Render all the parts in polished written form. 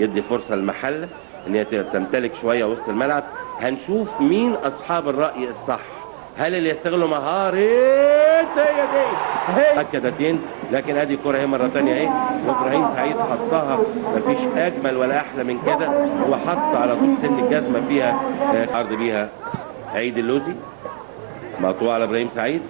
يدي فرصه للمحله ان هي تمتلك شويه وسط الملعب. هنشوف مين اصحاب الراي الصح، هل اللي يستغلوا مهاره هي كدتين، لكن ادي الكره اهي مره ثانيه اهي، وابراهيم سعيد حطها مفيش اجمل ولا احلى من كده، وحط على طول سن الجزمه فيها عرض بيها عيد اللوزي، مقطوعه على ابراهيم سعيد،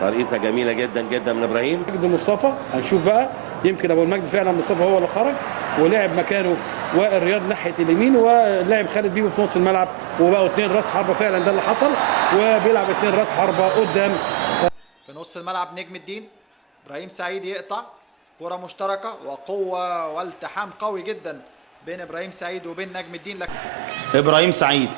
ترقيصه جميله جدا جدا من ابراهيم. مجدي مصطفى هنشوف بقى، يمكن ابو المجد فعلا مصطفى هو اللي خرج ولعب مكانه وائل رياض ناحيه اليمين، ولعب خالد بيبو في نص الملعب، وبقوا 2 راس حربه فعلا ده اللي حصل، وبيلعب 2 راس حربه قدام. في نص الملعب نجم الدين ابراهيم سعيد يقطع كره مشتركه وقوه والتحام قوي جدا بين ابراهيم سعيد وبين نجم الدين. لكن ابراهيم سعيد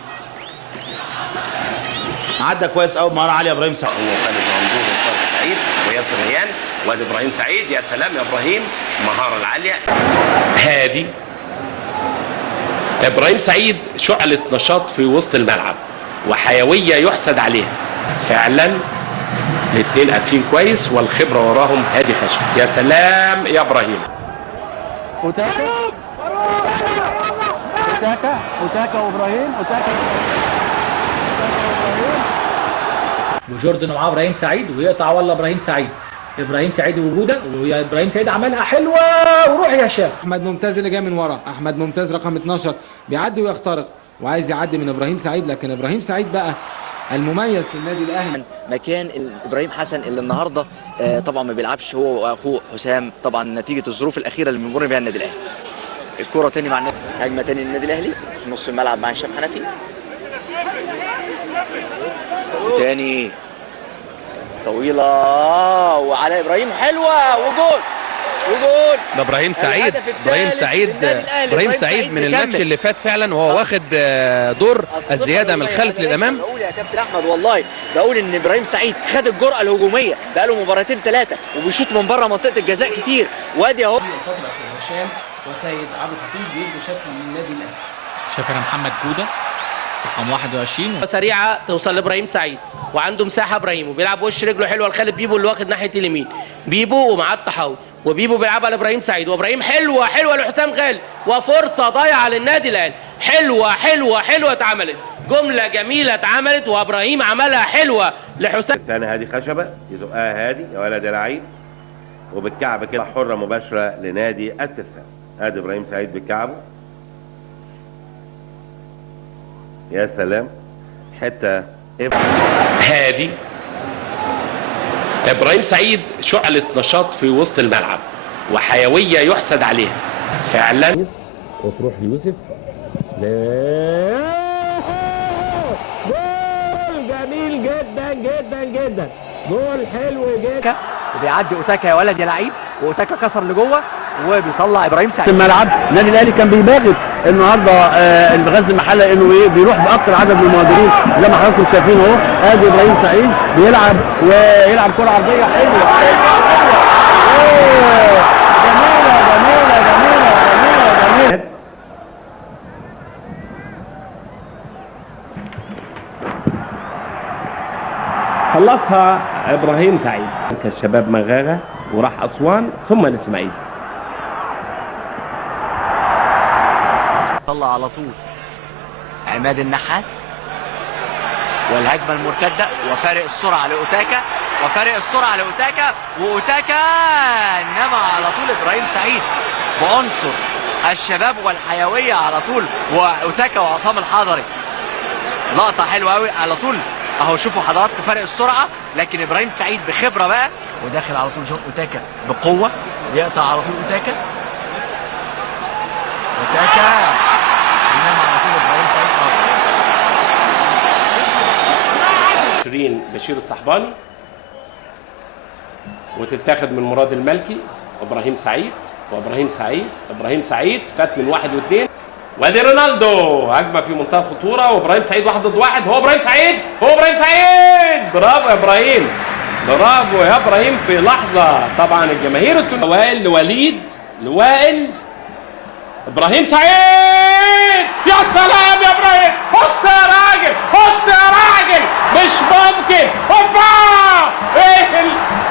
عدى كويس قوي بمهاره عاليه. ابراهيم سعيد هو خالد ممدوح وطارق سعيد وياسر ريان، وادي ابراهيم سعيد. يا سلام يا ابراهيم، المهاره العاليه هادي. ابراهيم سعيد شعلة نشاط في وسط الملعب وحيويه يحسد عليها فعلا. الاثنين قافلين كويس والخبره وراهم هادي خشب. يا سلام يا ابراهيم. اوتاكا وابراهيم، وجوردن ومعاه ابراهيم سعيد، ويقطع ولا ابراهيم سعيد وجوده، وابراهيم سعيد عملها حلوه، وروح يا شاب. احمد ممتاز اللي جاي من ورا، احمد ممتاز رقم 12 بيعدي ويخترق وعايز يعدي من ابراهيم سعيد، لكن ابراهيم سعيد بقى المميز في النادي الاهلي. مكان ابراهيم حسن اللي النهارده طبعا ما بيلعبش هو واخوه حسام، طبعا نتيجه الظروف الاخيره اللي بيمر بها النادي الاهلي. الكره تاني مع النادي، هجمه تاني للنادي الاهلي في نص الملعب مع هشام حنفي، وتاني طويله وعلى ابراهيم حلوه وجول ده ابراهيم سعيد. ابراهيم سعيد من الماتش اللي فات فعلا وهو واخد دور الزياده من الخلف للامام. بقول يا كابتن احمد والله بقول ان ابراهيم سعيد خد الجرأه الهجوميه بقاله مباراتين 3 وبيشوط من بره منطقه الجزاء كتير، وادي اهو. الفتره هشام وسيد عبد الحفيظ بيدوا شكل للنادي الاهلي. شايف انا محمد جوده رقم 21 سريعه توصل لابراهيم سعيد، وعنده مساحه ابراهيم، وبيلعب وش رجله حلوه لخالد بيبو اللي واخد ناحيه اليمين. بيبو ومعاه التحول، وبيبو بيلعبها لابراهيم سعيد، وابراهيم حلوه لحسام غالي، وفرصه ضايعه للنادي الاهلي. حلوه اتعملت، جمله جميله اتعملت، وابراهيم عملها حلوه لحسام. الثاني هادي خشبه يزقها هادي يا ولد يا لعيب، وبالكعب كده حره مباشره لنادي الترسانة. ادي ابراهيم سعيد بالكعبه، يا سلام حته هادي. ابراهيم سعيد شعلة نشاط في وسط الملعب وحيويه يحسد عليها فعلا. وتروح ليوسف، جول جميل جدا، جول حلو جدا. وبيعدي اوتاكا يا ولد يا لعيب، واوتاكا كسر لجوه وبيطلع ابراهيم سعيد. الملعب النادي الاهلي كان بيباغت النهارده غزل المحله انه بيروح باكثر عدد من المهاجمين زي ما حضراتكم شايفين اهو. ادي ابراهيم سعيد بيلعب ويلعب كره عرضيه حلوه جميله. خلصها ابراهيم سعيد. الشباب مغاغه وراح اسوان ثم الاسماعيلي. طلع على طول عماد النحاس، والهجمه المرتده وفارق السرعه لاوتاكا، واوتاكا انما على طول ابراهيم سعيد بعنصر الشباب والحيويه على طول، واوتاكا وعصام الحضري لقطه حلوه قوي على طول اهو. شوفوا حضراتكم فرق السرعه، لكن ابراهيم سعيد بخبره بقى وداخل على طول. جون اوتاكا بقوه يقطع على طول اوتاكا انما على طول ابراهيم سعيد. 20 بشير الصحباني، وتتاخد من مراد الملكي وابراهيم سعيد فات من 1 و2. وادي رونالدو هجمه في منتهى الخطوره، وابراهيم سعيد 1 ضد 1. هو ابراهيم سعيد برافو يا ابراهيم، برافو يا ابراهيم في لحظه. طبعا الجماهير لوائل ابراهيم سعيد، يا سلام يا ابراهيم، حط يا راجل، مش ممكن. هوبا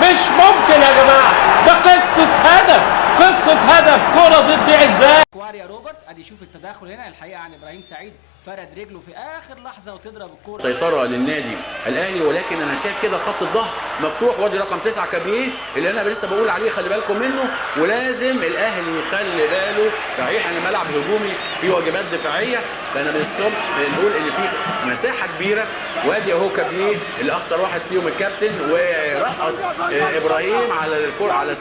مش ممكن يا جماعه، ده قصه هدف. قصه هدف كره تضيع ازاي. كواريا روبرت ادي شوف التداخل هنا الحقيقه عن ابراهيم سعيد، فرد رجله في اخر لحظه وتضرب الكوره. سيطره للنادي الاهلي، ولكن انا شايف كده خط الظهر مفتوح، وادي رقم 9 كابيه اللي انا لسه بقول عليه خلي بالكم منه، ولازم الاهلي يخلي باله. صحيح ان الملعب هجومي فيه واجبات دفاعيه، فانا من الصبح بنقول ان في مساحه كبيره، وادي اهو كابيه اللي اخطر واحد فيهم الكابتن، ورقص ابراهيم على الكره على